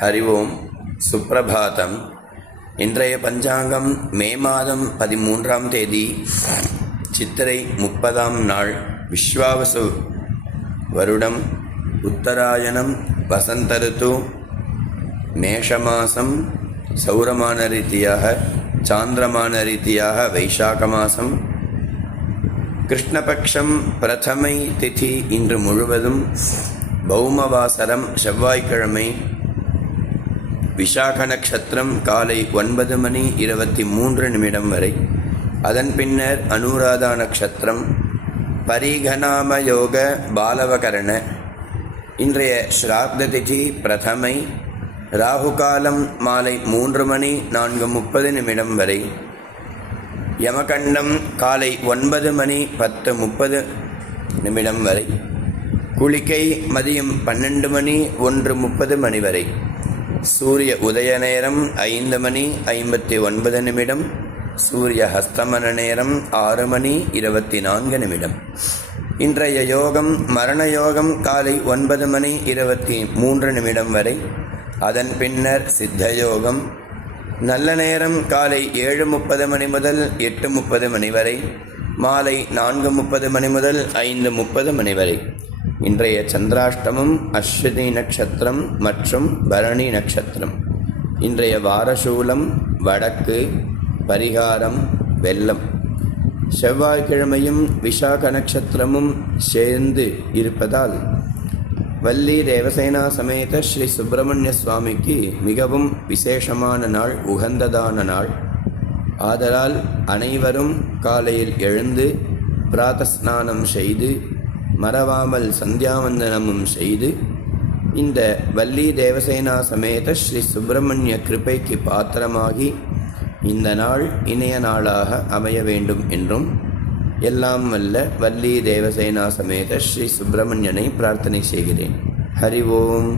ஹரி ஓம். சுப்ரபாதம். இன்றைய பஞ்சாங்கம் மே மாதம் 13ஆம் தேதி சித்திரை 30ஆம் நாள் விஸ்வாவசு வருடம் உத்தராயணம் வசந்த ருத்து மேஷமாசம் சௌரமான ரீதியாக சாந்திரமான ரீதியாக வைசாக மாசம் கிருஷ்ணபக்ஷம் பிரதமை திதி இன்று முழுவதும் பௌமவாசரம் செவ்வாய்க்கிழமை விசாக நட்சத்திரம் காலை 9:23 வரை. அதன் பின்னர் அனுராதா நட்சத்திரம் பரிகணாம யோக பாலவகரண. இன்றைய ஸ்ராத்த திதி பிரதமை. ராகுகாலம் மாலை 3:04:30 வரை. யமகண்டம் காலை 9:10:30 வரை. குளிகை மதியம் 12:01:30 வரை. சூரிய உதய நேரம் 5:59. சூரிய ஹஸ்தமன நேரம் 6:24. இன்றைய யோகம் மரண யோகம் காலை 9:23 வரை. அதன் பின்னர் சித்த யோகம். நல்ல நேரம் காலை 7:30 முதல் 8:30 வரை. மாலை 4:30 முதல் 5:30 வரை. இன்றைய சந்திராஷ்டமம் அஸ்வினி நட்சத்திரம் மற்றும் பரணி நட்சத்திரம். இன்றைய வாரசூலம் வடக்கு. பரிகாரம் வெள்ளம். செவ்வாய்க்கிழமையும் விசாக நட்சத்திரமும் சேர்ந்து இருப்பதால் வள்ளி தேவசேனா சமேத ஸ்ரீ சுப்பிரமணிய சுவாமிக்கு மிகவும் விசேஷமான நாள், உகந்ததான நாள். ஆதலால் அனைவரும் காலையில் எழுந்து பிராதஸ்நானம் செய்து மறவாமல் சந்தியாவந்தனமும் செய்து இந்த வள்ளி தேவசேனா சமேத ஸ்ரீ சுப்பிரமணிய கிருபைக்கு பாத்திரமாகி இந்த நாள் இணைய நாளாக அமைய வேண்டும் என்றும் எல்லாம் வல்ல வள்ளி தேவசேனா சமேத ஸ்ரீ சுப்பிரமணியனை பிரார்த்தனை செய்கிறேன். ஹரி ஓம்.